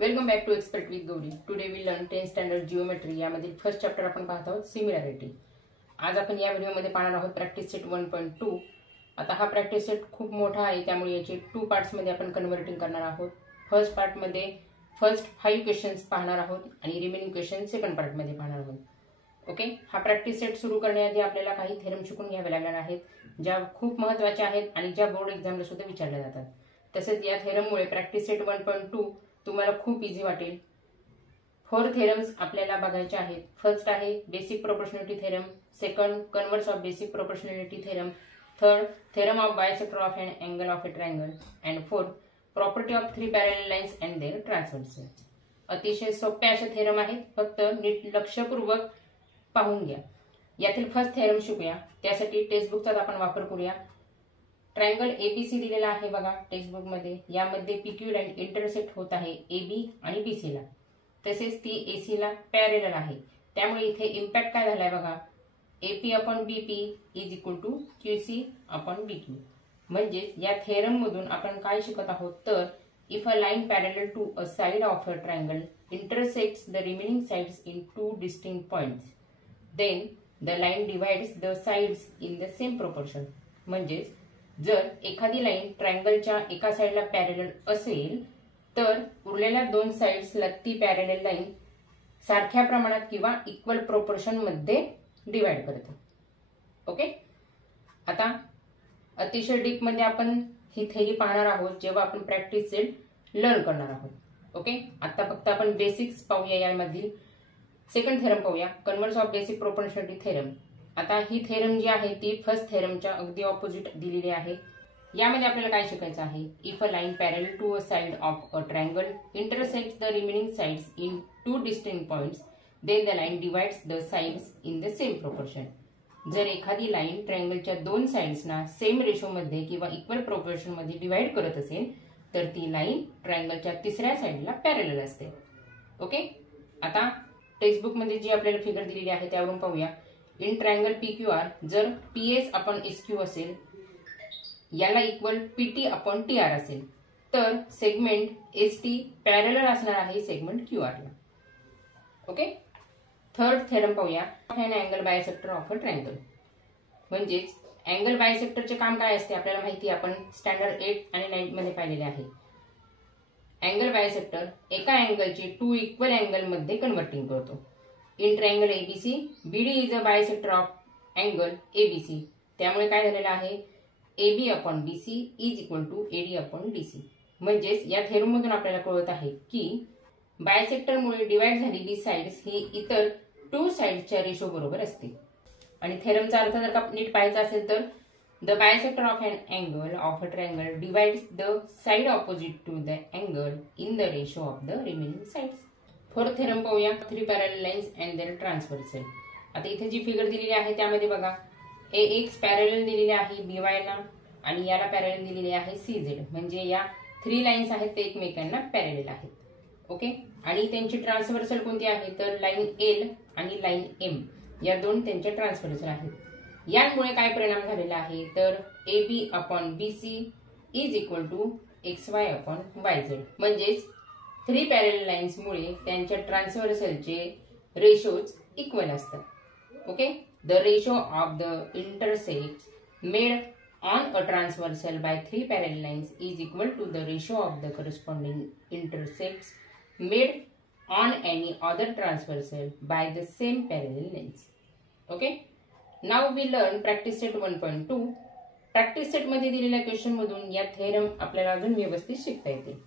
Welcome back to expert with Gauri. Today we learn 10th standard geometry यामधील first chapter आपण पाहत आहोत similarity. आज आपण या व्हिडिओमध्ये पाहणार आहोत प्रॅक्टिस सेट 1.2. आता हा प्रॅक्टिस सेट खूप मोठा आहे, त्यामुळे याचे 2 पार्ट्समध्ये आपण कन्व्हर्टिंग करणार आहोत. फर्स्ट पार्टमध्ये फर्स्ट 5 क्वेश्चन्स पाहणार आहोत आणि रिमेनिंग क्वेश्चन सेकंड पार्टमध्ये पाहणार आहोत. ओके, हा प्रॅक्टिस सेट सुरू करण्याआधी आपल्याला काही थेरम शिकून घ्यावे लागणार आहेत, ज्या खूप महत्त्वाच्या आहेत आणि ज्या बोर्ड एक्झामला सुद्धा विचारल्या जातात. तसेच या थेरममुळे प्रॅक्टिस सेट 1.2 तुम्हाला खूप इझी वाटेल. 4 थेरम्स आपल्याला बघायचे आहेत. फर्स्ट आहे basic proportionality theorem, second converse of basic proportionality theorem, third theorem of bisector of an angle of a triangle and fourth property of 3 parallel lines and their transversal. अतिशय सोपे असे theorem आहेत, फक्त नीट लक्षपूर्वक पाहून घ्या. यातील फर्स्ट थेरम शिकूया. त्यासाठी टेक्स्टबुकचा आपण वापर करूया. ट्रायंगल एबीसी दिलेला आहे बघा टेक्स्टबुक मध्ये. यामध्ये पीक्यू लाईन इंटरसेक्ट होत आहे एबी आणि बीसी ला, तसेच ती एसी ला पॅरेलल आहे. त्यामुळे इथे इम्पॅक्ट काय झालाय बघा, AP upon BP is equal to QC upon BQ. म्हणजेच या थेरम मधून आपण काय शिकत आहोत तर if a line parallel to a side of a triangle intersects the remaining sides in 2 distinct points then the line divides the sides in the same proportion. म्हणजेच जर एखादी लाईन ट्रायंगलच्या एका साइडला पॅरेलल असेल तर उरलेल्या 2 साइड्सला ती पॅरेलल लाईन सारख्या प्रमाणात किंवा इक्वल प्रोपोर्शन मध्ये डिवाइड करते. ओके, आता अतिशय डीप मध्ये आपण ही थेरी पाहणार आहोत जेव्हा आपण प्रॅक्टिस सेट लर्न करणार आहोत. ओके, आता फक्त आपण बेसिक्स पाहूया. यामधील सेकंड थेरम पाहूया, converse of basic proportionality theorem. आता ही थेरम जी आहे ती फर्स्ट थेरमच्या अगदी ऑपोजिट दिलेली आहे. यामध्ये आपल्याला काय शिकायचं आहे, if a line parallel to a side of a triangle intersects the remaining sides in 2 distinct points then the line divides the sides in the same proportion. जर एखादी लाईन ट्रायंगलच्या 2 साइड्सना सेम रेशो मध्ये किंवा इक्वल प्रोपोर्शन मध्ये divide करत असेल तर ती लाईन ट्रायंगलच्या तिसऱ्या साइडला पॅरलल असते. ओके, आता टेक्स्टबुक मध्ये जी आपल्याला फिगर दिलेली आहे त्यावरून पाहूया. इन ट्रायंगल PQR जर PS अपॉन SQ असेल, याला इक्वल PT अपॉन TR असेल, तर सेगमेंट ST पॅरलल असणार आहे सेगमेंट QR ला. ओके, थर्ड थेरम पाहूया, an angle bisector of a triangle. म्हणजेच अँगल बायसेक्टरचे काम काय असते आपल्याला माहिती, आपण स्टँडर्ड 8 आणि 9 मध्ये पाहिलेले आहे. अँगल बायसेक्टर एका अँगलचे 2 इक्वल अँगल मध्ये कन्व्हर्टिंग करतो. In triangle ABC BD is a bisector of angle ABC. त्यामुळे काय झालेलं आहे, AB upon BC is equal to AD upon DC. म्हणजेच या थेरम मधून आपल्याला कळत आहे की बायसेक्टरमुळे डिवाइड झालेली साइड्स ही इतर 2 साइड्सच्या रेशो बरोबर असते. आणि थेरमचा अर्थ जर का नीट पाहायचा असेल तर the bisector of an angle of a triangle divides the side opposite to the angle in the ratio of the remaining sides. Fourth theorem पाहूया, 3 parallel lines and their transversal. आता इथे जी फिगर दिलेली आहे त्यामध्ये बघा, AX पॅरलल दिलेली आहे BY ला आणि याला पॅरलल दिलेली आहे CZ. म्हणजे या 3 लाईन्स आहेत ते एकमेकांना पॅरलल आहेत. ओके, आणि त्यांची ट्रान्सव्हर्सल कोणती आहे तर लाईन L आणि लाईन M या 2 त्यांच्या ट्रान्सव्हर्सल आहेत. यामुळे काय परिणाम झालेला आहे तर AB upon BC is equal to XY upon YZ. म्हणजेच 3 पॅरलल लाईन्स मुळे त्यांच्या ट्रान्सव्हर्सलचे रेशोज इक्वल असतात. Okay, the ratio of the intersects made on a transversal by 3 parallel lines is equal to the ratio of the corresponding intersects made on any other transversal by the same parallel lines. Okay, now we learn practice set 1.2. Practice set मध्ये दिलेल्या question मधून या theorem आपल्याला अजून व्यवस्थित शिकता येते.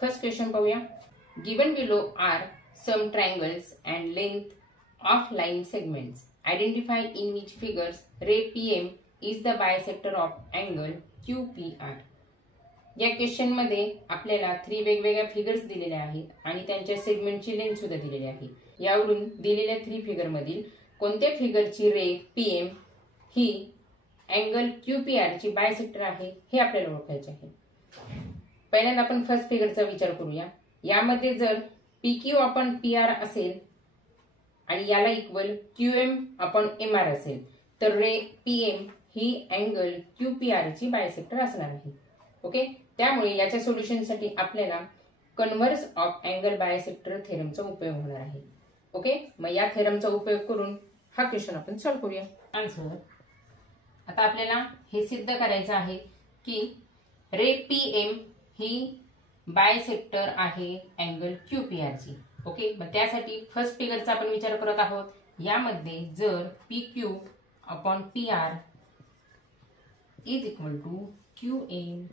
First question पाहूया. Given below are some triangles and length of line segments identified in which figures ray PM is the bisector of angle QPR. या क्वेश्चन मध्ये आपल्याला 3 वेगवेगळ्या फिगर्स दिलेल्या आहेत आणि त्यांच्या सेगमेंटची लेंथ सुद्धा दिलेली आहे. यावरून दिलेल्या 3 फिगर मधील कोणत्या फिगरची रे PM ही अँगल QPR ची बायसेक्टर आहे हे आपल्याला ओळखायचे आहे. पहिल्यांदा आपण फर्स्ट फिगरचा विचार करूया. यामध्ये जर PQ अपॉन PR असेल आणि याला इक्वल QM अपॉन MR असेल तर रे PM ही अँगल QPR ची बायसेक्टर असणार आहे. ओके, त्यामुळे याच्या सोल्युशनसाठी आपल्याला कन्व्हर्स ऑफ अँगल बायसेक्टर थेरमचा उपयोग होणार आहे. ओके, मग या थेरमचा उपयोग करून हा क्वेश्चन आपण सॉल्व्ह करूया. आन्सर, आता आपल्याला हे सिद्ध करायचं आहे की रे PM ही बायसेक्टर आहे अँगल QPR ची. ओके, मग त्यासाठी फर्स्ट फिगरचा आपण विचार करत आहोत. यामध्ये जर PQ upon PR is equal to QM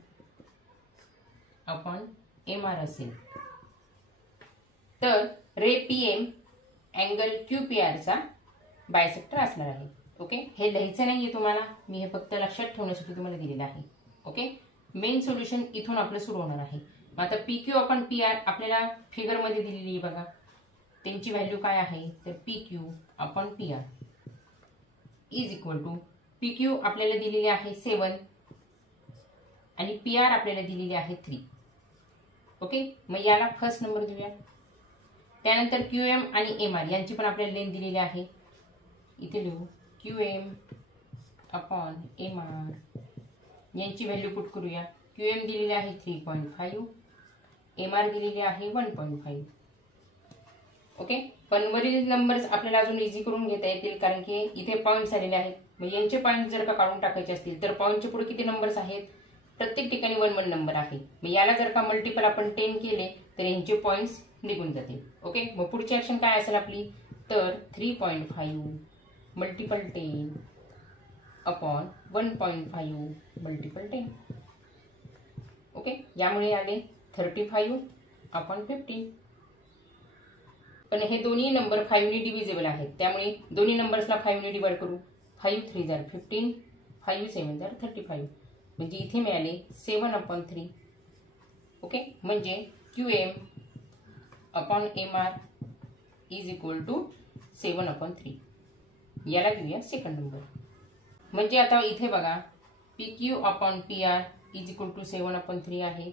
upon MR असेल तर रे PM अँगल QPR चा बायसेक्टर असणार आहे. ओके, हे लिहायचं नाहीये तुम्हाला, मी हे फक्त लक्षात ठेवण्यासाठी तुम्हाला दिलेलं आहे. ओके, मेन सोल्युशन इथून आपलं सुरू होणार आहे. मग आता PQ अपॉन PR आपल्याला फिगर मध्ये दिलेली बघा, त्यांची व्हॅल्यू काय आहे तर PQ upon PR is equal to PQ आपल्याला दिलेली आहे 7 आणि PR आपल्याला दिलेली आहे 3. ओके, मग याला फर्स्ट नंबर देऊया. त्यानंतर QM आणि MR यांची पण आपल्याला लेंथ दिलेली आहे. इथे लिहू QM अपॉन MR यांची व्हॅल्यू पुट करूया. QM दिलेली आहे 3.5, MR दिलेली आहे 1.5. ओके, पण वरील नंबर्स आपल्याला अजून इझी करून घेता येतील कारण की इथे पॉईंट्स आलेले आहेत. मग यांचे पॉईंट जर का काढून टाकायचे असतील तर पॉईंटच्या पुढे किती नंबर्स आहेत, प्रत्येक ठिकाणी 1 नंबर आहे. मग याला जर का मल्टिपल आपण 10 केले तर यांचे पॉईंट्स निघून जातील. ओके, मग पुढची ऍक्शन काय असेल आपली तर 3.5 मल्टिपल 10 अपॉन 1.5 मल्टिपल 10. ओके, यामुळे आले 35 अपॉन 15. पण हे दोन्ही नंबर 5 ने डिव्हिजिबल आहेत त्यामुळे दोन्ही नंबर्सला 5 ने डिवाइड करू. 5 3 जार 15, 5 7 जार 35 म्हणजे इथे मिळाले 7/3. ओके, म्हणजे QM upon MR is equal to 7/3. याला घेऊया सेकंड नंबर. म्हणजे आता इथे बघा PQ upon PR is equal to 7/3 आहे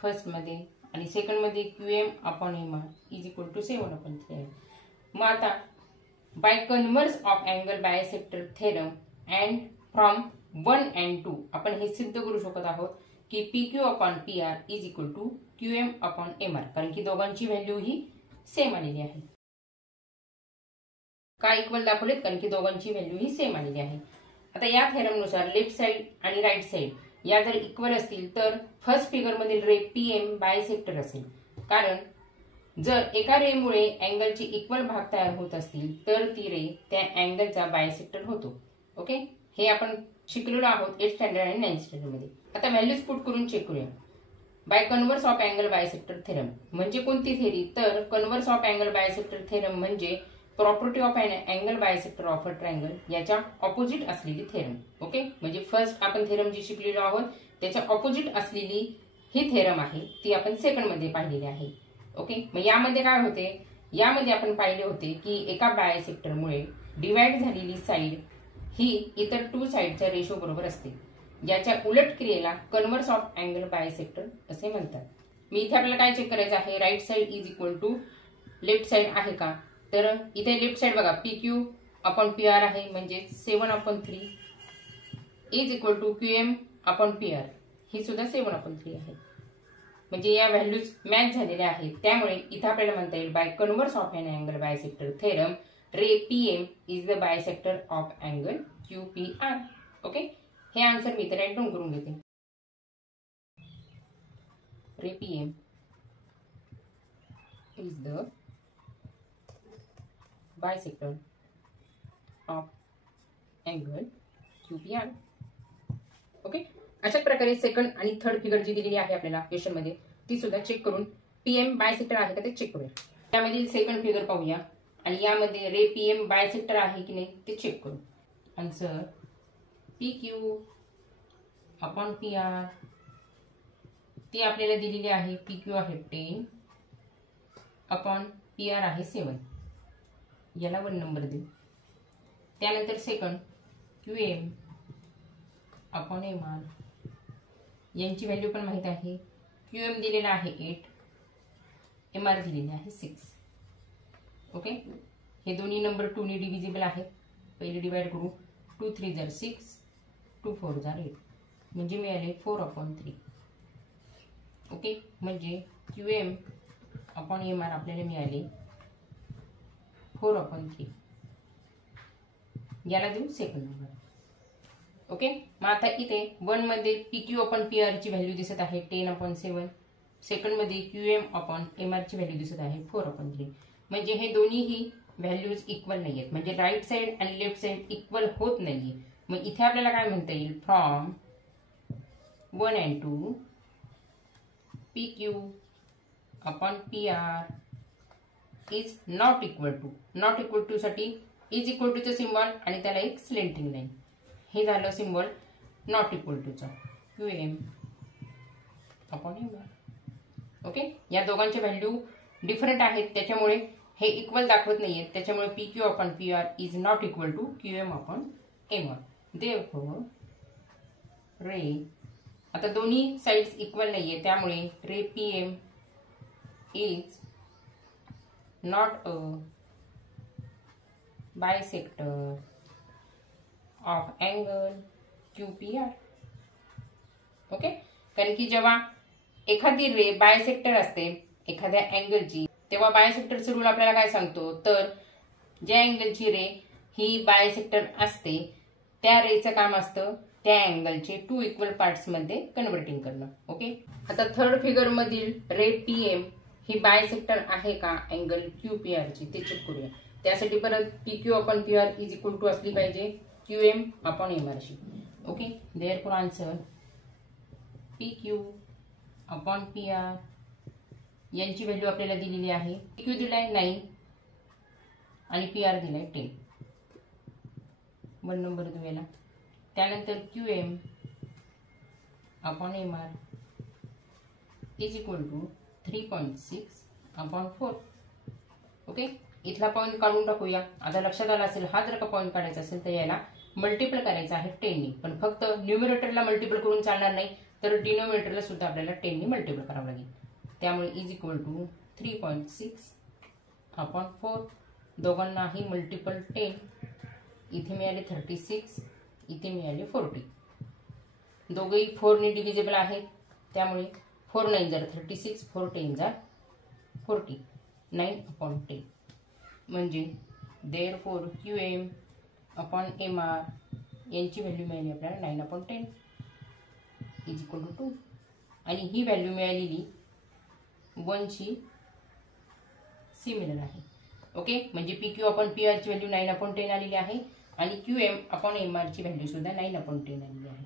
फर्स्ट मध्ये आणि सेकंड मध्ये QM upon MR is equal to 7/3 आहे. मग आता by converse of angle bisector theorem and from 1 and 2 आपण हे सिद्ध करू शकत आहोत की PQ upon PR is equal to QM upon MR कारण की दोघांची व्हॅल्यू ही सेम आलेली आहे. का इक्वल दाखवलेत कारण की दोघांची व्हॅल्यू ही सेम आलेली आहे. आता या थेरमनुसार लेफ्ट साइड आणि राईट साइड या जर इक्वल असतील तर फर्स्ट फिगर मधील रे PM बायसेक्टर असेल. कारण जर एका रे मुळे अँगलचे इक्वल भाग तयार होत असतील तर ती रे त्या अँगलचा बायसेक्टर होतो. ओके, हे आपण शिकलेलो आहोत 8th स्टँडर्ड आणि 9th स्टँडर्ड मध्ये. आता व्हॅल्यूज पुट करून चेक करूया. By converse of angle bisector theorem म्हणजे कोणती थेरी तर converse of angle bisector theorem म्हणजे property of an angle bisector of a triangle याच्या ऑपोजिट असलेली थेरम. ओके, म्हणजे फर्स्ट आपण थेरम जी शिकलेलो आहोत त्याच्या ऑपोजिट असलेली ही थेरम आहे ती आपण सेकंड मध्ये पाहिलेली आहे. ओके, मग यामध्ये काय होते, यामध्ये आपण पाहिले होते की एका बायसेक्टरमुळे डिवाइड झालेली साइड ही इतर 2 साइडच्या रेशो बरोबर असते. याच्या उलट क्रियेला कन्व्हर्स ऑफ अँगल बायसेक्टर असे म्हणतात. मी इथे आपल्याला काय चेक करायचं आहे, right side is equal to left side आहे का तर इथे लेफ्ट साइड बघा PQ अपॉन PR आहे म्हणजे 7/3 is equal to QM upon PR ही सुद्धा 7/3 आहे. म्हणजे या व्हॅल्यूज मॅच झालेल्या आहेत. त्यामुळे इथे आपल्याला म्हणता येईल by converse of an angle bisector theorem ray PM is the bisector of angle QPR. Okay, हे आन्सर मी तर राईट डाऊन करून घेते. Ray PM is the bisector of angle QPR. Okay, अशाच प्रकारे सेकंड आणि थर्ड फिगर जी दिलेली आहे आपल्याला क्वेश्चन मध्ये ती सुद्धा चेक करून PM बायसेक्टर आहे का ते चेक करूया. त्यामधील सेकंड फिगर पाहूया आणि यामध्ये रे PM बायसेक्टर आहे की नाही ते चेक करू. आन्सर PQ अपॉन PR ती आपल्याला दिलेली आहे. PQ आहे 10 अपॉन PR आहे 7. याला 1 नंबर देऊ. त्यानंतर सेकंड QM अपॉन MR यांची व्हॅल्यू पण माहित आहे. QM दिलेला आहे 8, MR दिलेला आहे 6. ओके, हे दोन्ही नंबर 2 ने डिव्हिजिबल आहेत. पहिले डिवाइड करू. 2 3 जार 6, 2 4 जार 8 म्हणजे मिळाले 4/3. ओके, ओके, म्हणजे QM अपॉन MR आपल्याला मिळाले 4/3. याला देऊ सेकंड नंबर. ओके, मग आता इथे 1 मध्ये PQ अपॉन PR ची व्हॅल्यू दिसत आहे 10/7. सेकंड मध्ये QM अपॉन MR ची व्हॅल्यू दिसत आहे 4/3. म्हणजे हे दोन्हीही व्हॅल्यूज इक्वल नाही आहेत, म्हणजे राईट साइड आणि लेफ्ट साइड इक्वल होत नाहीये. मग इथे आपल्याला काय म्हणता येईल, from 1 and 2 PQ upon PR is not equal to. Not equal to साठी इज इक्वल टूचं सिम्बॉल आणि त्याला एक स्लेंटिंग लाईन. हे झालं सिम्बॉल नॉट इक्वल टूचं, QM अपॉन MR. ओके, या दोघांच्या व्हॅल्यू डिफरंट आहेत, त्याच्यामुळे हे इक्वल दाखवत नाहीये. त्याच्यामुळे PQ upon PR is not equal to QM upon MR. Therefore ray, आता दोन्ही साइड्स इक्वल नाहीये, त्यामुळे ray PM is not a bisector of angle QPR. Okay, कारण की जेव्हा एखादी रे बायसेक्टर असते एखाद्या अँगलची, तेव्हा बायसेक्टरचा रूल आपल्याला काय सांगतो, तर ज्या अँगलची रे ही बायसेक्टर असते त्या रेचं काम असतं त्या अँगलचे 2 इक्वल पार्ट्स मध्ये कन्व्हर्टिंग करणं. ओके, आता थर्ड फिगर मधील रे PM ही बायसेक्टर आहे का अँगल QPR ची ते चेक करूया. त्यासाठी परत PQ upon PR is equal to असली पाहिजे QM अपॉन MR शी. Okay, therefore answer PQ upon PR यांची व्हॅल्यू आपल्याला दिलेली आहे. PQ दिलाय 9 आणि PR दिलाय 10. 1 नंबर दुवेला. त्यानंतर QM upon MR is equal to 3.6 upon 4. Okay, इथला पॉईंट काढून टाकूया. आता लक्षात आलं असेल, हा जर का पॉईंट काढायचा असेल तर याला मल्टिपल करायचा आहे 10 ने. पण फक्त न्यूमरेटरला मल्टिपल करून चालणार नाही, तर डिनोमिनेटरला सुद्धा आपल्याला 10 ने मल्टिपल करावं लागेल. त्यामुळे इज इक्वल टू 3.6 अपॉन 4. दोघांनाही मल्टिपल 10. इथे मिळाले 36, इथे मिळाले 40. दोघेही 4 ने डिव्हिजिबल आहेत, त्यामुळे 4 9 जर 36, 4 10 जर 40, 9 अपॉन 10. म्हणजे देअरफॉर QM अपॉन MR यांची व्हॅल्यू मिळाली आपल्याला 9 अपॉन 10 इज इक्वल टू 2. आणि ही व्हॅल्यू मिळालेली 1 शी सिमिलर आहे. ओके, म्हणजे PQ अपॉन PR ची व्हॅल्यू 9 अपॉन 10 आलेली आहे आणि QM अपॉन MR ची व्हॅल्यू सुद्धा 9 अपॉन 10 आलेली आहे.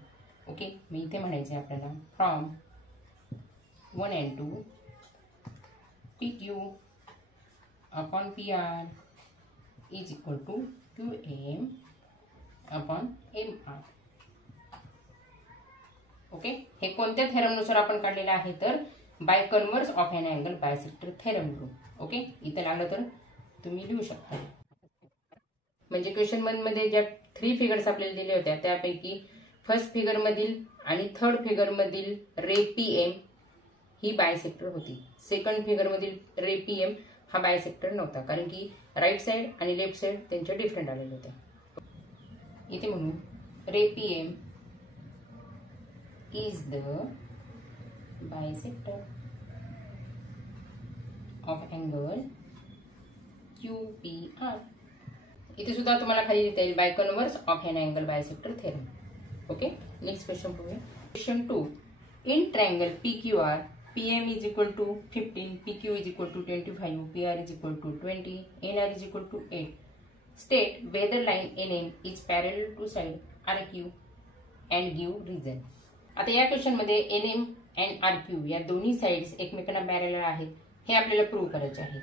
ओके, मी इथे म्हणायचं आहे आपल्याला from 1 and 2 PQ upon PR is equal to QM upon MR. Okay, हे कोणत्या थेरमनुसार आपण काढलेलं आहे, तर by converse of an angle bisector theorem वरून. ओके, इथे लागलं तर तुम्ही लिहू शकता. म्हणजे क्वेश्चन 1 मध्ये ज्या 3 फिगर्स आपल्याला दिल्या होत्या त्यापैकी फर्स्ट फिगर मधील आणि थर्ड फिगर मधील रे PM ही बायसेक्टर होती. सेकंड फिगर मधील रे PM हा बायसेक्टर नव्हता, कारण की राईट साइड आणि लेफ्ट साइड त्यांच्या डिफरंट आलेल्या होत्या. इथे म्हणून ray PM is the bisector of angle QPR. इथे सुद्धा तुम्हाला खाली लिहिता येईल by converse of an angle bisector theorem. Okay, next question बघूया. Question 2. In triangle PQR PM is equal to 15, PQ is equal to 25, PR is equal to 20, NR is equal to 8. State whether line NM is parallel to side RQ and give reason. आता या question मध्ये NM and RQ या दोन्ही sides एकमेकांना parallel आहेत हे आपल्याला prove करायचे आहे.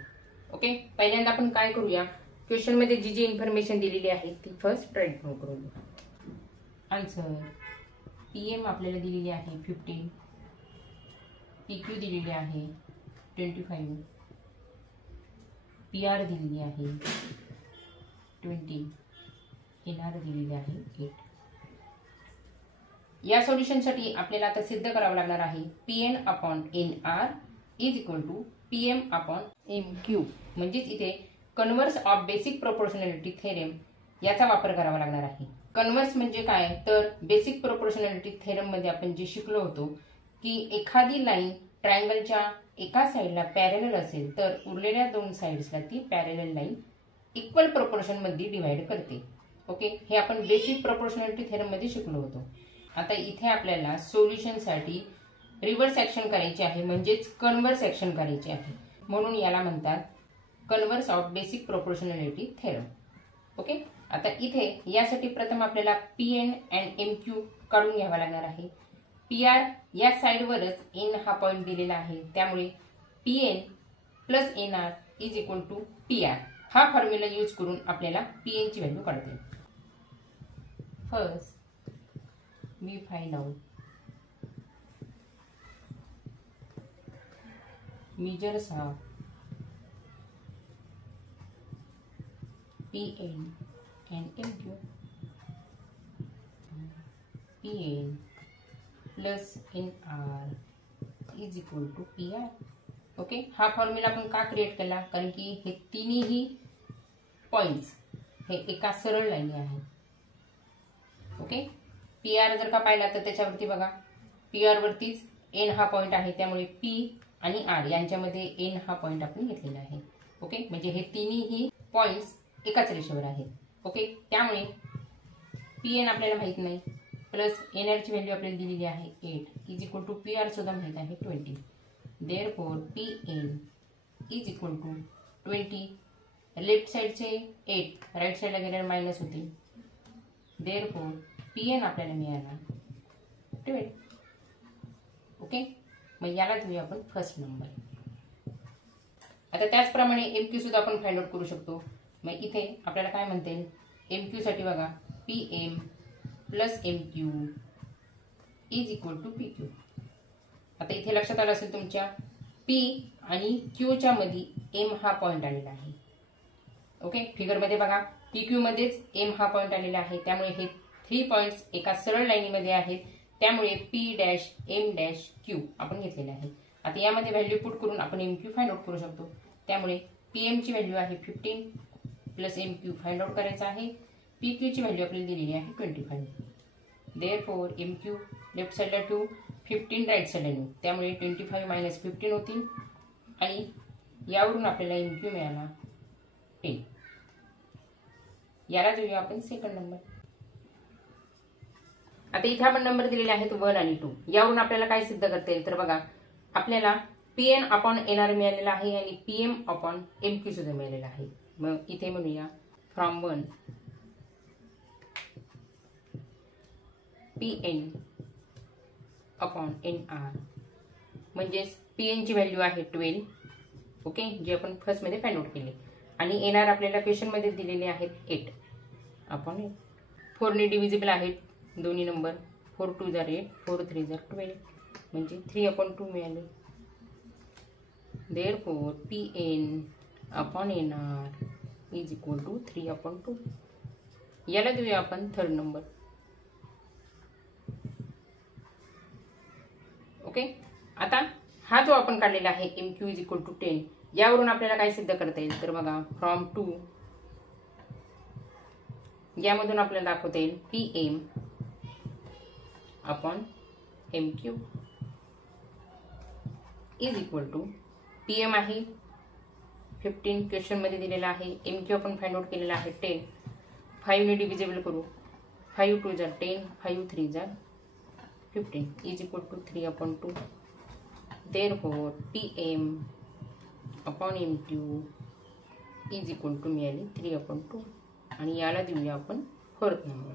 ओके, पहिल्यांदा आपण काय करूया, क्वेश्चन मध्ये जी जी इन्फॉर्मेशन दिलेली आहे ती फर्स्ट राईट डाऊन करूया. आन्सर PM आपल्याला दिलेली आहे 15, PQ दिलेली आहे 25, PR दिलेली आहे 20, NR दिलेली आहे 8. या सोल्युशनसाठी आपल्याला आता सिद्ध करावं लागणार आहे PN upon NR is equal to PM upon MQ. म्हणजेच इथे converse of basic proportionality theorem याचा वापर करावा लागणार आहे. कन्व्हर्स म्हणजे काय, तर बेसिक प्रोपोर्शनॅलिटी थेरम मध्ये आपण जे शिकलो होतो की एखादी लाईन ट्रायंगलच्या एका साईडला पॅरेलल असेल तर उरलेल्या दोन साईड्सला ती पॅरेलल लाईन इक्वल प्रोपोर्शन मध्ये डिवाइड करते. ओके, हे आपण बेसिक प्रोपोर्शनॅलिटी थेरम मध्ये शिकलो होतो. आता इथे आपल्याला सोल्युशनसाठी रिव्हर्स ऍक्शन करायची आहे, म्हणजेच कन्व्हर्स ऍक्शन करायची आहे. म्हणून याला म्हणतात converse of basic proportionality theorem. Okay, आता इथे यासाठी प्रथम आपल्याला पीएन अँड एमक्यू काढून घ्यावा लागणार आहे. पीआर या साईडवरच एन हा पॉईंट दिलेला आहे, त्यामुळे PN plus NR is equal to PR हा फॉर्म्युला यूज करून आपल्याला पीएन ची व्हॅल्यू काढता येईल. First we find out measures of PN and MQ. PN plus NR is equal to PR. Okay, हा फॉर्म्युला आपण का क्रिएट केला, कारण की हे तिन्ही पॉइंट्स हे एका सरळ लाईनी आहे. ओके, PR जर का पाहिला तर त्याच्यावरती बघा PR वरतीच N हा पॉइंट आहे, त्यामुळे P आणि R यांच्यामध्ये एन हा पॉइंट आपण घेतलेला आहे. ओके, म्हणजे हे तिन्ही पॉइंट्स एकाच रेषेवर आहेत. ओके, त्यामुळे पीएन आपल्याला माहित नाही, प्लस एनआर ची व्हॅल्यू आपल्याला दिलेली आहे 8 इज इक्वल टू पीआर सुद्धा माहित आहे 20. Therefore PN is equal to 20. Left साइडचे 8 राईट साइडला गेल्यावर मायनस होते. देअरफॉर पीएन आपल्याला मिळाला 12. ओके, मग याला घेऊया आपण फर्स्ट नंबर. आता त्याचप्रमाणे एमक्यू सुद्धा आपण फाइंड आउट करू शकतो. मग इथे आपल्याला काय म्हणता येईल, एमक्यू साठी बघा PM plus MQ is equal to PQ. आता इथे लक्षात आलं असेल तुमच्या पी आणि क्यूच्या मध्ये एम हा पॉइंट आलेला आहे. ओके, फिगर मध्ये बघा पीक्यू मध्येच एम हा पॉइंट आलेला आहे, त्यामुळे हे 3 पॉइंट्स एका सरळ लाईनीमध्ये आहेत, त्यामुळे P dash M dash Q आपण घेतलेले आहे. आता यामध्ये व्हॅल्यू पुट करून आपण एमक्यू फाइंड आउट करू शकतो. त्यामुळे पीएम ची व्हॅल्यू आहे 15 प्लस एमक्यू फाइंड आउट करायचा आहे. पीक्यू ची व्हॅल्यू आपल्याला दिलेली आहे 25. देअरफॉर एमक्यू लेफ्ट साइडला 2, 15 राईट साइडला 9, त्यामुळे 25 मायनस 15 होतील आणि यावरून आपल्याला एमक्यू मिळाला 10. याला देऊया आपण सेकंड नंबर. आता इथे आपण नंबर दिलेले आहेत 1 आणि 2. यावरून आपल्याला काय सिद्ध करता येईल, तर बघा आपल्याला पीएन अपॉन एनआर मिळालेला आहे आणि पीएम अपॉन एमक्यू सुद्धा मिळालेला आहे. मग इथे म्हणूया फ्रॉम 1 पीएन अपॉन एनआर, म्हणजेच पीएन ची व्हॅल्यू आहे 12. ओके, जे आपण फर्स्ट मध्ये फाइंड आउट केले, आणि एनआर आपल्याला क्वेश्चन मध्ये दिलेले आहेत 8 अपॉन 8. 4 ने डिव्हिजिबल आहेत दोन्ही नंबर. 4 2 जार 8, 4 3 जार 12, म्हणजे 3/2 मिळाले. Therefore PN upon NR is equal to 3/2. याला देऊया आपण थर्ड नंबर. ओके, आता हा जो आपण काढलेला आहे एमक्यू इज इक्वल टू 10, यावरून आपल्याला काय सिद्ध करता येईल, तर बघा फ्रॉम 2 यामधून आपल्याला दाखवता येईल PM upon MQ is equal to PM आहे 15 क्वेश्चन मध्ये दिलेला आहे, एमक्यू आपण फाइंड आउट केलेला आहे 10. 5 ने डिव्हिजिबल करू, 5 2 जार 10, 5 3 जार 15 is equal to 3/2. Therefore PM upon MQ is equal to मिळाली 3/2, आणि याला देऊया आपण फोर्थ नंबर.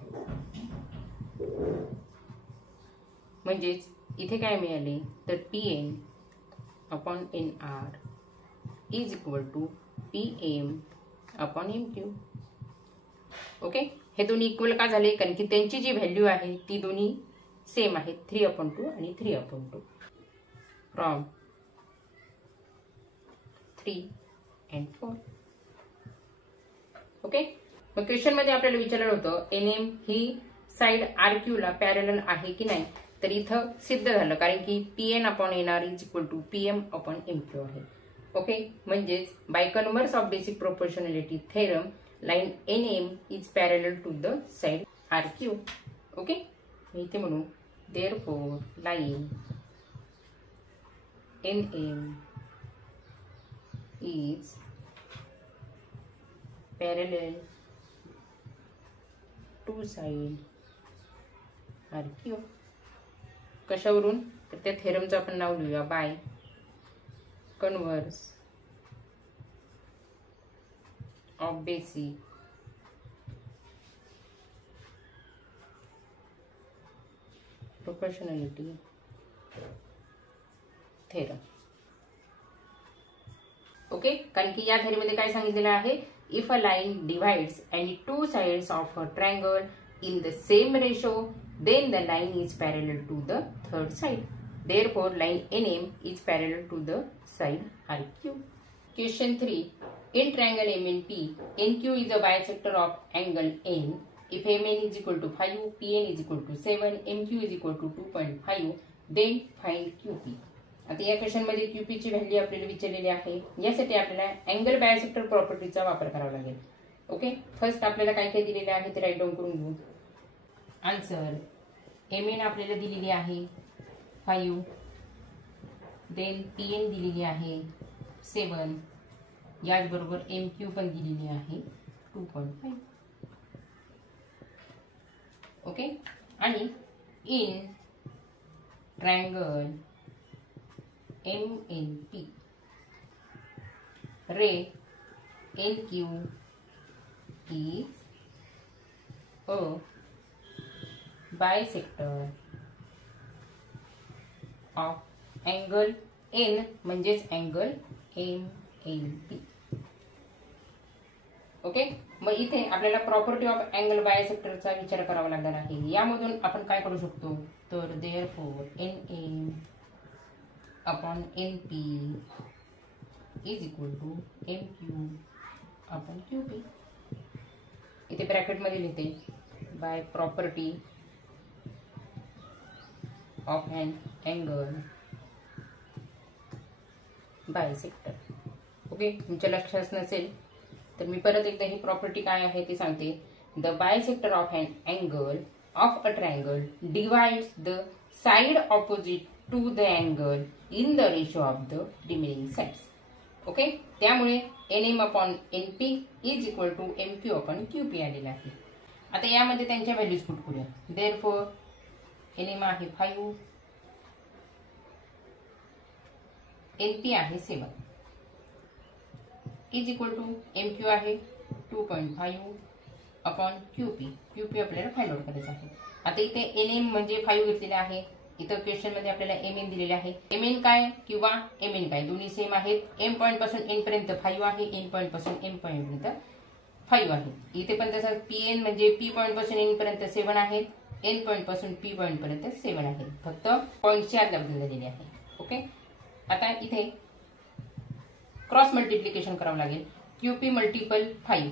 म्हणजेच इथे काय मिळाले, तर PN upon NR is equal to PM upon MQ. Okay, हे दोन्ही इक्वल का झाले, कारण की त्यांची जी व्हॅल्यू आहे ती दोन्ही सेम आहे, 3/2 आणि 3/2. From 3 and 4. ओके, मग क्वेश्चन मध्ये आपल्याला विचारलं होतं एनएम ही साइड आरक्यू ला पॅरलल आहे की नाही, तर इथं सिद्ध झालं, कारण की PN upon NR is equal to PM upon MQ आहे. ओके, म्हणजेच by converse of basic proportionality theorem line NM is parallel to the side RQ. Okay, इथे म्हणू therefore line NM is parallel to side RQ. कशावरून? तर त्या थेरमचं आपण नाव लिहूया by converse of basic proportionality theorem. Okay, कारण की या थेरीमध्ये काय सांगितलेलं आहे, if a line divides any two sides of a triangle in the same ratio, then the line is parallel to the third side. Therefore, line NM is parallel to the side RQ. Question 3. In triangle MNP, NQ is a bisector of angle N. If MN is equal to 5, PN is equal to 7, MQ is equal to 2.5, then find QP. आता या question मध्ये QP ची value आपल्याला विचारलेली आहे. यासाठी आपल्याला angle bisector प्रॉपर्टीचा वापर करावा लागेल. ओके, फर्स्ट आपल्याला काय काय दिलेले आहे ते राईट डाऊन करून घेऊ. आन्सर MN आपल्याला दिलेली आहे 5, देन PN दिलेली आहे 7, याचबरोबर MQ पण दिलेली आहे 2.5. ओके, आणि in triangle MNP ray NQ is a bisector of angle N म्हणजेच अँगल MNP. ओके, मग इथे आपल्याला प्रॉपर्टी ऑफ अँगल बायसेक्टरचा विचार करावा लागणार आहे. यामधून आपण काय करू शकतो, तर therefore NM upon NP is equal to MQ upon QP. इथे ब्रॅकेट मध्ये लिहिते by property of an angle bisector. Okay, तुमच्या लक्षात नसेल तर मी परत एकदा ही प्रॉपर्टी काय आहे ते सांगते. The bisector of an angle of a triangle divides the side opposite to the angle in the ratio of the remaining sides. Okay, त्यामुळे NM upon NP is equal to MQ upon QP आलेला आहे. आता यामध्ये त्यांच्या values put करूया. Therefore NM आहे 5, NP आहे 7 is equal to MQ आहे 2.5 अपॉन QP. QP आपल्याला फाइंड आउट करायचं आहे. आता इथे NM म्हणजे 5 घेतलेले आहे. इथं क्वेश्चन मध्ये आपल्याला MN दिलेले आहे. MN काय किंवा MN काय दोन्ही सेम आहेत. M पॉइंट पासून N पर्यंत 5 आहे, N पॉइंट पासून M पॉइंट पर्यंत 5 आहे. इथे पण तसं PN म्हणजे P पॉइंट पासून N पर्यंत 7 आहेत, N पॉइंट पासून P पॉइंट पर्यंत 7 आहे. फक्त पॉइंटची आदला बदल झालेली आहे. ओके, आता इथे क्रॉस मल्टिप्लिकेशन करावं लागेल. QP multiple 5,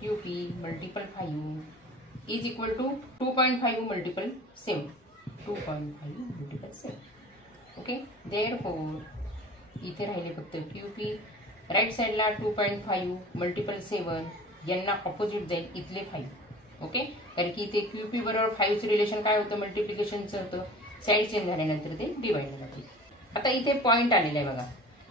QP multiple 5 is equal to 2.5 multiple 7, 2.5 multiple 7. Okay, therefore इथे राहिले फक्त QP. राईट साइडला 2.5 मल्टिपल 7, यांना ऑपोजिट जाईल इथले 5. ओके, कारण की इथे QP बरोबर 5 चे रिलेशन काय होतं, मल्टिप्लिकेशनचं होतं. साइड चेंज झाल्यानंतर ते डिवाइड होते. आता इथे पॉइंट आलेला आहे बघा.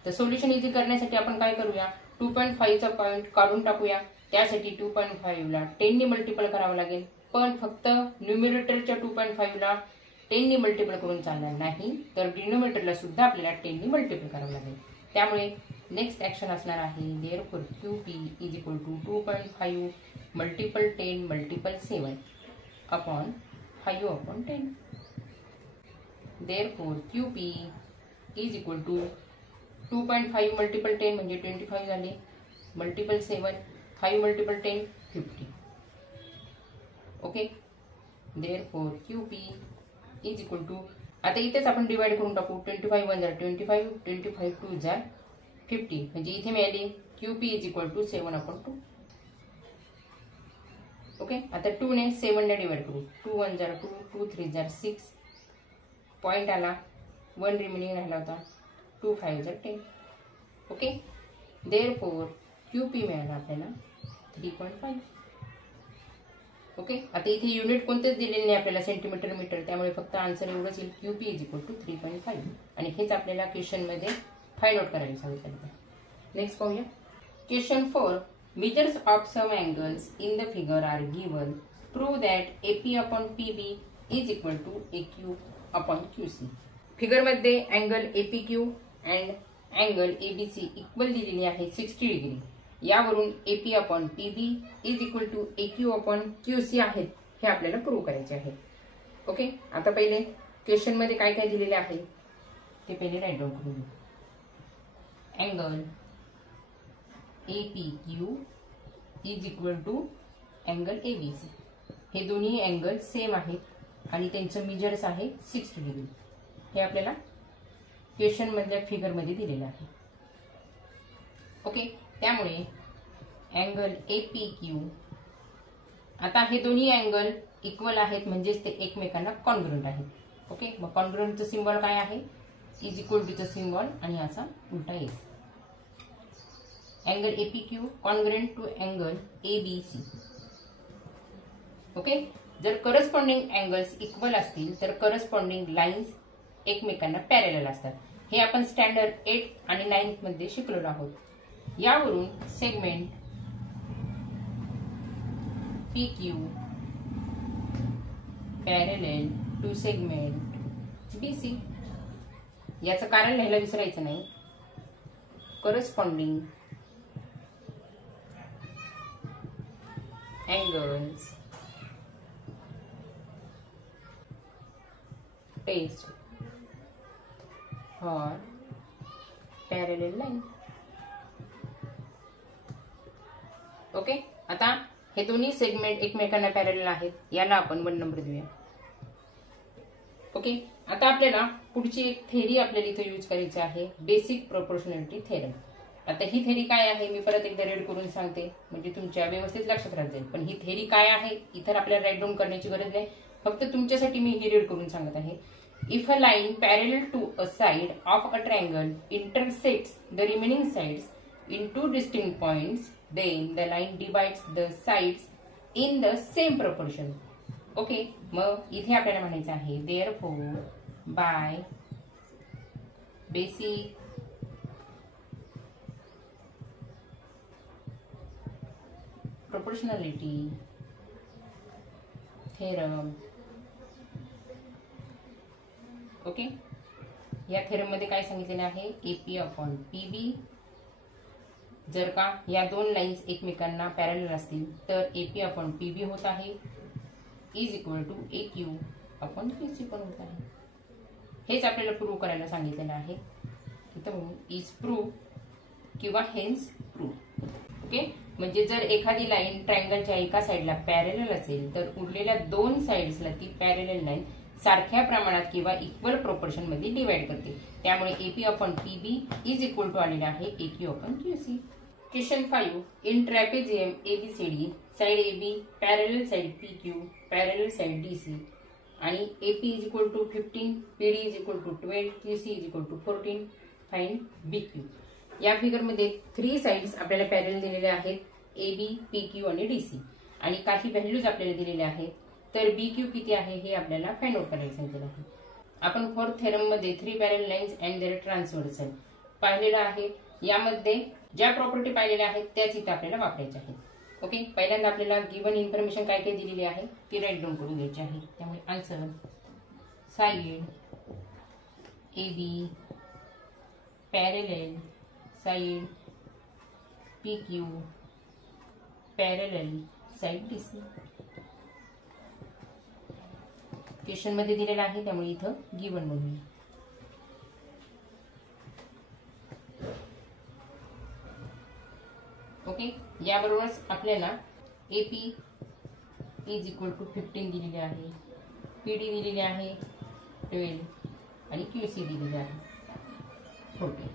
तर सोल्युशन इझी करण्यासाठी आपण काय करूया, 2.5 चा पॉइंट काढून टाकूया. त्यासाठी 2.5 ला 10 ने मल्टिपल करावं लागेल. पण फक्त न्यूमरेटरच्या 2.5 ला 10 ने मल्टिपल करून चालणार नाही, तर डिनोमिनेटरला सुद्धा आपल्याला 10 ने मल्टिपल करावं लागेल. त्यामुळे नेक्स्ट ऍक्शन असणार आहे therefore QP is equal to 2.5 multiple 10 multiple 7 upon 5 upon 10. Therefore QP is equal to 2.5 multiple 10 म्हणजे 25 झाले, multiple 7, 5 multiple 10 50. Okay, therefore QP is equal to, आता इथेच आपण डिवाइड करून टाकू. 25 1 जार 25, 25 2 जार 50, म्हणजे इथे मिळाली QP is equal to 7 upon 2. Okay, आता 2 ने 7 ने डिवाइड करू. 2 1 जार 2, 2 3 जार 6, पॉइंट आला, 1 रिमेनिंग राहिला होता, 2 5 जार 10. ओके, देअरफॉर QP मिळाला आपल्याला 3.5. ओके, आता इथे युनिट कोणतेच दिलेले नाही आपल्याला सेंटीमीटर मीटर, त्यामुळे फक्त आन्सर एवढंच येईल QP इज इक्वल टू 3.5 आणि हेच आपल्याला क्वेश्चनमध्ये फाइंड आउट करायला सांगितलं आहे. नेक्स्ट पाहूया. Question 4. Measures of some angles in the figure are given. Prove that AP upon PB is equal to AQ upon QC. Figure मध्ये angle APQ and angle ABC equal दिलेली आहे 60 degree. यावरून AP upon PB is equal to AQ upon QC आहेत हे आपल्याला prove करायचे आहे. Okay, आता पहिले क्वेश्चन मध्ये काय काय दिलेले आहे ते पहिले राईट डाऊन करून घेऊ. Angle APQ is equal to angle ABC. हे दोन्ही अँगल सेम आहेत आणि त्यांचं मेजर्स आहे 60 डिग्री. हे आपल्याला क्वेश्चन मधल्या फिगर मध्ये दिलेलं आहे. ओके, त्यामुळे अँगल APQ, आता हे दोन्ही अँगल इक्वल आहेत म्हणजेच ते एकमेकांना कॉन्ग्रुएंट आहेत. ओके, मग कॉन्ग्रुएंटचं सिम्बॉल काय आहे? इज इक्वल टूचं सिम्बॉल आणि याचा उलटा S. Angle APQ congruent to angle ABC. Okay, जर करस्पॉन्डिंग अँगल्स इक्वल असतील तर करस्पॉन्डिंग लाईन्स एकमेकांना पॅरलल असतात. हे आपण स्टँडर्ड 8 आणि 9 मध्ये शिकलेलो आहोत. यावरून segment PQ parallel to segment BC. याचं कारण लिहायला विसरायचं नाही. Corresponding angles test for parallel line. Okay, आता हे दोन्ही सेगमेंट एकमेकांना पॅरलल आहेत, याला आपण 1 नंबर देऊया. ओके, आता आपल्याला पुढची एक थेरी आपल्याला इथे यूज करायची आहे, बेसिक प्रोपोर्शनॅलिटी थेरम. आता ही थेरी काय आहे मी परत एकदा रीड करून सांगते म्हणजे तुमच्या व्यवस्थित लक्षात राहत जाईल. पण ही थेरी काय आहे इतर आपल्याला राईट डाऊन करण्याची गरज नाही, फक्त तुमच्यासाठी मी ही रीड करून सांगत आहे. If a line parallel to a side of a triangle intersects the remaining sides in two distinct points, then the line divides the sides in the same proportion. Okay, मग इथे आपल्याला म्हणायचं आहे therefore by basic proportionality theorem. Okay, या theorem मध्ये काय सांगितलेलं आहे? AP अपॉन PB जर का या दोन लाईन्स एकमेकांना पॅरलल असतील तर AP अपॉन PB होत आहे is equal to AQ upon QC पण होत आहे. हेच आपल्याला प्रूव्ह करायला सांगितलेलं आहे. तिथं इज प्रूव्ह किंवा हेन्स प्रूव्ह. ओके, म्हणजे जर एखादी लाईन ट्रायंगलच्या एका साइडला पॅरलल असेल तर उरलेल्या दोन साइड्सला ती पॅरलल लाईन सारख्या प्रमाणात किंवा इक्वल प्रोपोर्शन मध्ये डिवाइड करते. त्यामुळे AP upon PB is equal to आलेला आहे AQ upon QC. Question 5. In trapezium ABCD side AB parallel side PQ parallel side DC आणि AP is equal to 15 PD is equal to 12 QC is equal to 14. Find BQ. या figure मध्ये 3 sides आपल्याला parallel दिलेल्या आहेत AB PQ आणि DC आणि काही values आपल्याला दिलेल्या आहेत. तर BQ किती आहे हे आपल्याला फाइंड आउट करायला सांगितलं आहे. आपण फोर्थ थेरम मध्ये 3 parallel lines and their transversal पाहिलेलं आहे. यामध्ये ज्या प्रॉपर्टी पाहिलेल्या आहेत त्याच इथे आपल्याला वापरायच्या आहेत. ओके, पहिल्यांदा आपल्याला गिवन इन्फॉर्मेशन काय काय दिलेली आहे ती राईट डाऊन करून घ्यायची आहे. त्यामुळे answer side AB parallel side PQ parallel side DC. Question मध्ये दिलेला आहे त्यामुळे इथं गिवन म्हणून. ओके, याबरोबरच आपल्याला AP इज इक्वल टू 15 दिलेले आहे, PD दिलेले आहे 12 आणि QC दिलेले आहे 40.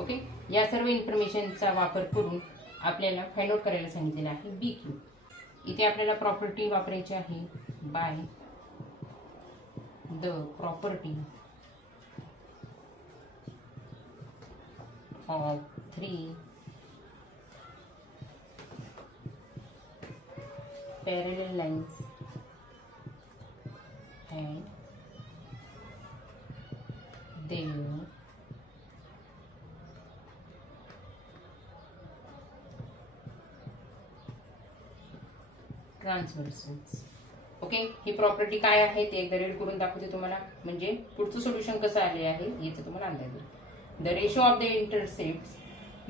ओके, या सर्व इन्फॉर्मेशनचा वापर करून आपल्याला फाइंड आउट करायला सांगितलेलं आहे BQ. इथे आपल्याला प्रॉपर्टी वापरायची आहे by the property of 3 parallel lines and their transversals. Okay, ही प्रॉपर्टी काय आहे ते एकदा रीड करून दाखवते तुम्हाला, म्हणजे पुढचं सोल्युशन कसं आले आहे याचा तुम्हाला अंदाज येईल. The ratio of the intercepts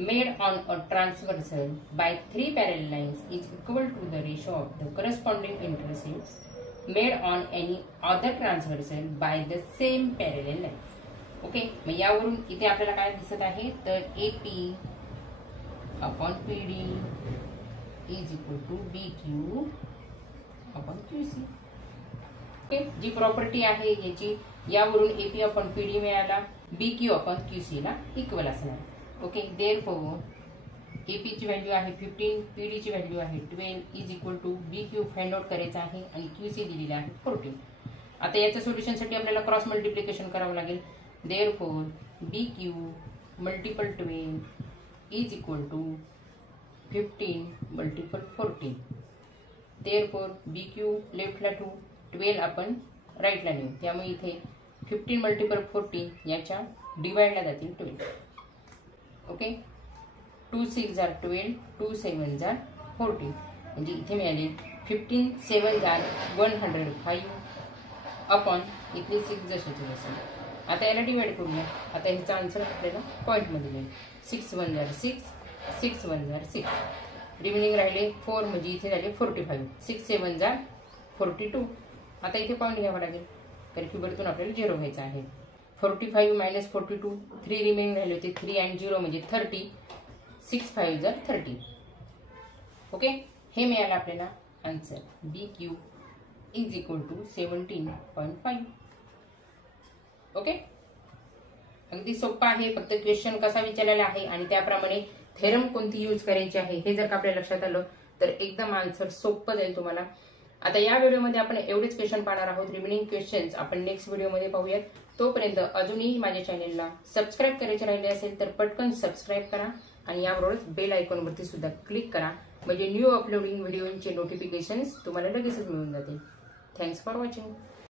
made on a transversal by 3 parallel lines is equal to the ratio of the corresponding intercepts made on any other transversal by the same parallel lines. Okay, मग यावरून इथे आपल्याला काय दिसत आहे तर AP upon PD is equal to BQ upon QC. Okay, जी property आहे याची यावरून AP अपॉन PD मिळाला, BQ अपॉन QC ला इक्वल असणार. ओके, देअरफॉर AP ची व्हॅल्यू आहे 15, PD ची व्हॅल्यू आहे 12 is equal to BQ find out करायचा आहे आणि QC दिलेला आहे 14. आता याच्या सोल्युशनसाठी आपल्याला क्रॉस मल्टिप्लिकेशन करावं लागेल. Therefore BQ multiple 12 is equal to 15 multiple 14. Therefore BQ लेफ्टला 2, 12 आपण राईटला नेऊ, त्यामुळे इथे 15 मल्टिपल 14 याच्या डिवाइडला जातील 12. ओके, 2 6 जार 12, 2 7 जार 14, म्हणजे इथे मिळाले 15 7 जार 105 अपॉन इथले 6 जशाचे जसे. आता याला डिवाइड करूया. आता ह्याचा आन्सर आपल्याला पॉईंटमध्ये मिळेल. 6 1 जार 6, 6 1 जार 6, रिमेनिंग राहिले 4, म्हणजे इथे झाले 45. 6 7 जार 42. आता इथे पॉईंट घ्यावा लागेल, कारण की वरतून आपल्याला 0 घ्यायचा आहे. 45 मायनस 42, 3 रिमेनिंग राहिले होते 3 अँड 0 म्हणजे 30. 6 5 जार 30. ओके, हे मिळालं आपल्याला answer. BQ is equal to 17.5. Okay, अगदी सोपं आहे, फक्त क्वेश्चन कसा विचारलेला आहे आणि त्याप्रमाणे थेरम कोणती यूज करायची आहे हे जर का आपल्या लक्षात आलं तर एकदम आन्सर सोपं जाईल तुम्हाला. आता या व्हिडिओमध्ये आपण एवढेच क्वेश्चन पाहणार आहोत. रिमेनिंग क्वेश्चन्स आपण नेक्स्ट व्हिडिओमध्ये पाहूयात. तोपर्यंत अजूनही माझ्या चॅनेलला सबस्क्राईब करायचे राहिले असेल तर पटकन सबस्क्राईब करा आणि याबरोबरच बेल आयकॉनवरती सुद्धा क्लिक करा, म्हणजे न्यू अपलोडिंग व्हिडिओचे नोटिफिकेशन्स तुम्हाला लगेचच मिळून जातील. Thanks for watching.